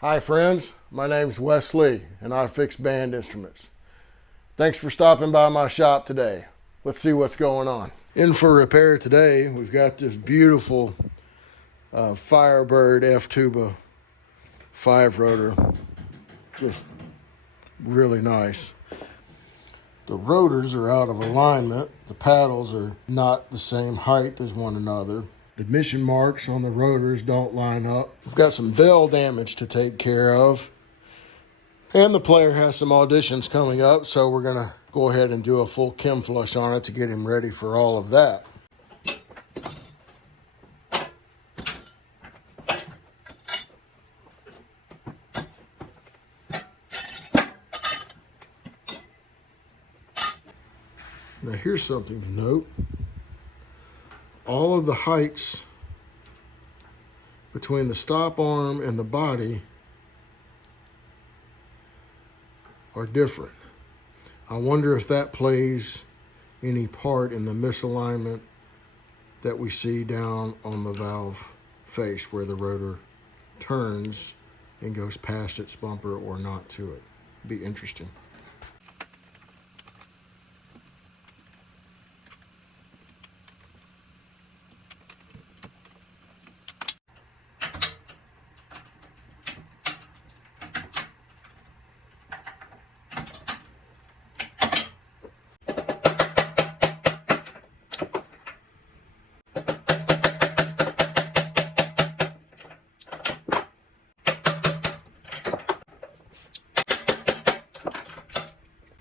Hi friends, my name's Wes Lee and I fix band instruments. Thanks for stopping by my shop today. Let's see what's going on. In for repair today, we've got this beautiful Firebird F Tuba 5 rotor. Just really nice. The rotors are out of alignment. The paddles are not the same height as one another. The mission marks on the rotors don't line up. We've got some bell damage to take care of. And the player has some auditions coming up, so we're gonna go ahead and do a full chem flush on it to get him ready for all of that. Now here's something to note. All of the heights between the stop arm and the body are different. I wonder if that plays any part in the misalignment that we see down on the valve face where the rotor turns and goes past its bumper or not to it. Be interesting.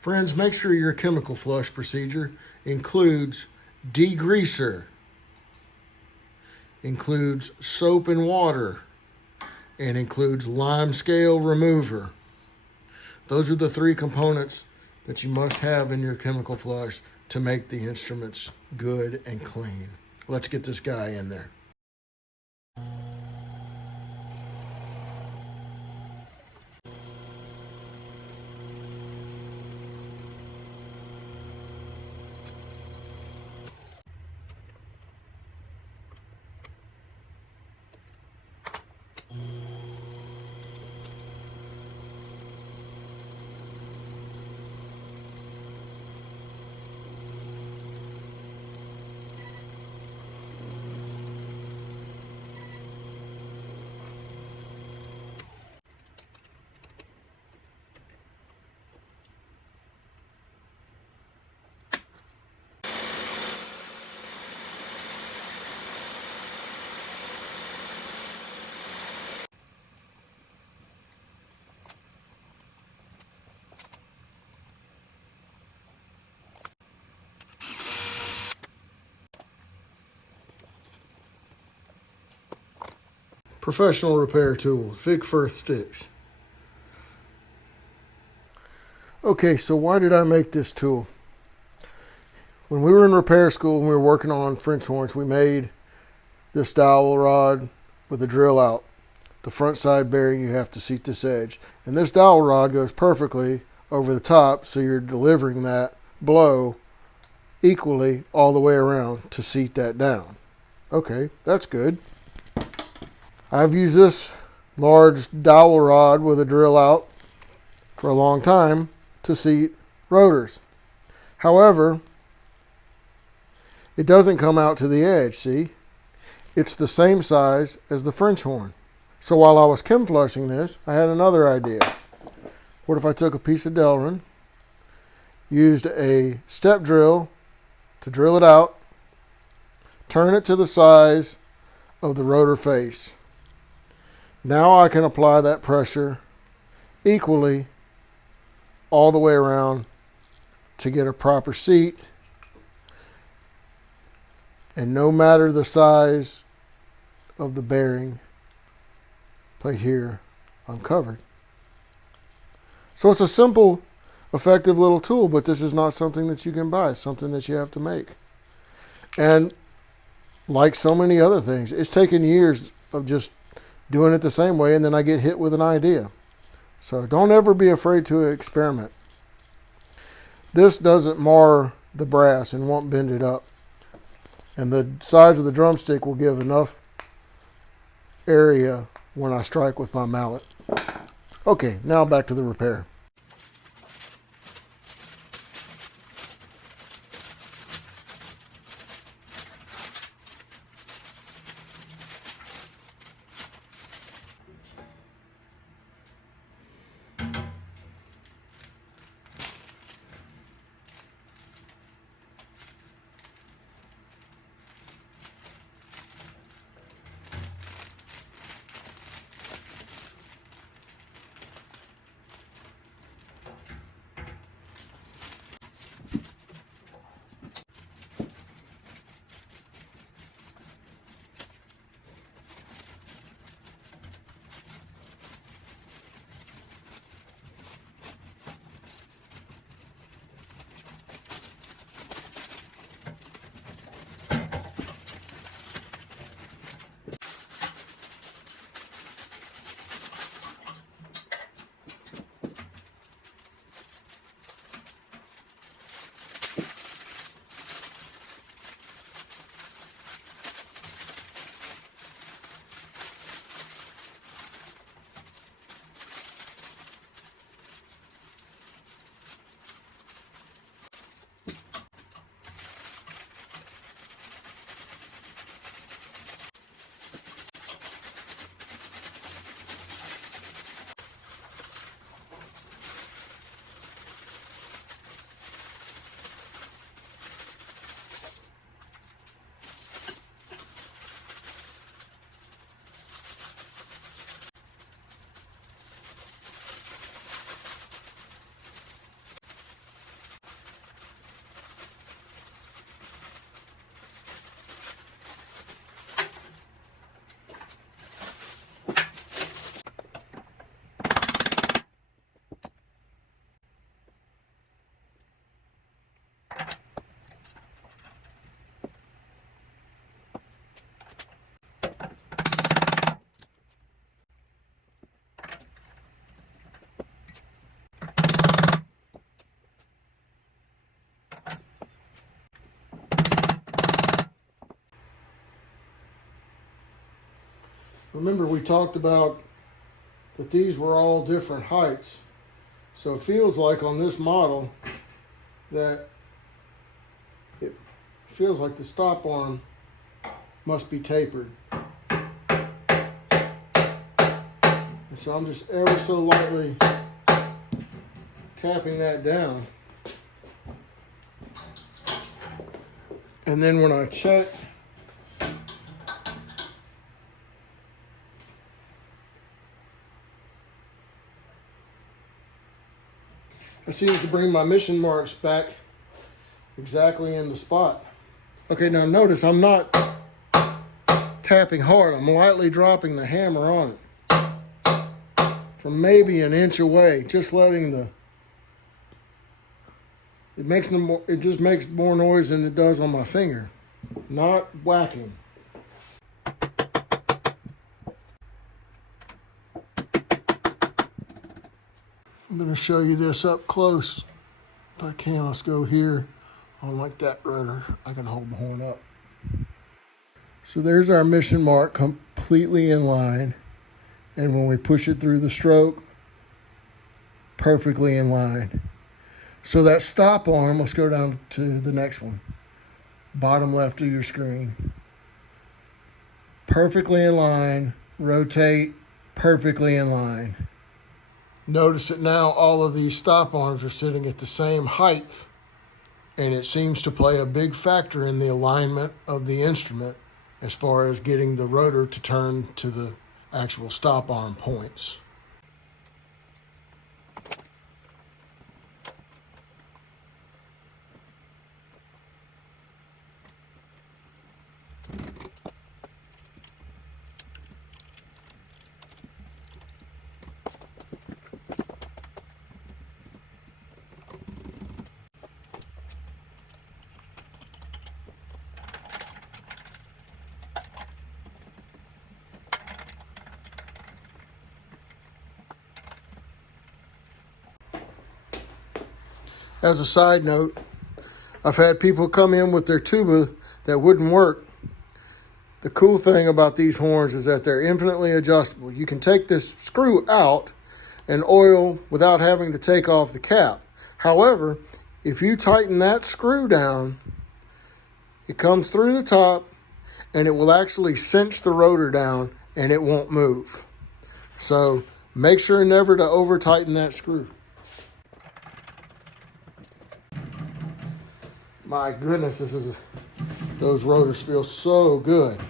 Friends, make sure your chemical flush procedure includes degreaser, includes soap and water, and includes lime scale remover. Those are the 3 components that you must have in your chemical flush to make the instruments good and clean. Let's get this guy in there. Professional repair tool, Fig Firth sticks. Okay, so why did I make this tool? When we were in repair school and we were working on French horns, we made this dowel rod with a drill out. The front side bearing, you have to seat this edge. And this dowel rod goes perfectly over the top, so you're delivering that blow equally all the way around to seat that down. Okay, that's good. I've used this large dowel rod with a drill out for a long time to seat rotors. However, it doesn't come out to the edge, see? It's the same size as the French horn. So while I was chem flushing this, I had another idea. What if I took a piece of Delrin, used a step drill to drill it out, turn it to the size of the rotor face. Now I can apply that pressure equally all the way around to get a proper seat. And no matter the size of the bearing, right here, I'm covered. So it's a simple, effective little tool, but this is not something that you can buy. It's something that you have to make. And like so many other things, it's taken years of just doing it the same way, and then I get hit with an idea. So don't ever be afraid to experiment. This doesn't mar the brass and won't bend it up. And the size of the drumstick will give enough area when I strike with my mallet. Okay, now back to the repair. Remember, we talked about that these were all different heights. So it feels like on this model that it feels like the stop arm must be tapered. And so I'm just ever so lightly tapping that down. And then when I check, it seems to bring my mission marks back exactly in the spot. Okay, now notice I'm not tapping hard. I'm lightly dropping the hammer on it from maybe an inch away, just letting the, it just makes more noise than it does on my finger. Not whacking. I'm going to show you this up close. If I can, let's go here. On like that rotor, I can hold the horn up. So there's our mission mark, completely in line. And when we push it through the stroke, perfectly in line. So that stop arm, let's go down to the next one. Bottom left of your screen. Perfectly in line, rotate, perfectly in line. Notice that now all of these stop arms are sitting at the same height, and it seems to play a big factor in the alignment of the instrument as far as getting the rotor to turn to the actual stop arm points. As a side note, I've had people come in with their tuba that wouldn't work. The cool thing about these horns is that they're infinitely adjustable. You can take this screw out and oil without having to take off the cap. However, if you tighten that screw down, it comes through the top and it will actually cinch the rotor down and it won't move. So make sure never to over tighten that screw. My goodness, those rotors feel so good.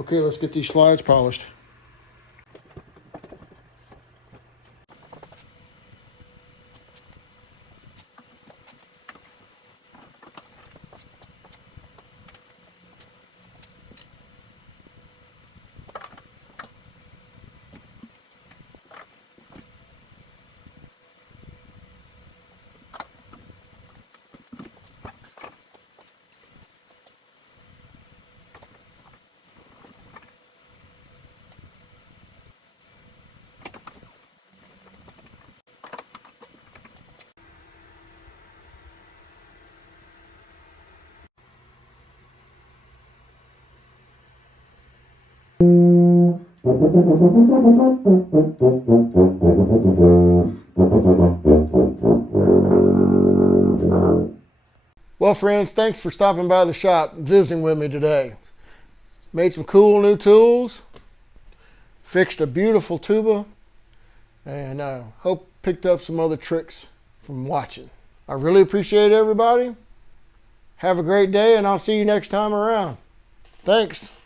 Okay, let's get these slides polished. Well, friends, thanks for stopping by the shop and visiting with me today. Made some cool new tools, fixed a beautiful tuba, and I hope picked up some other tricks from watching. I really appreciate everybody. Have a great day, and I'll see you next time around. Thanks.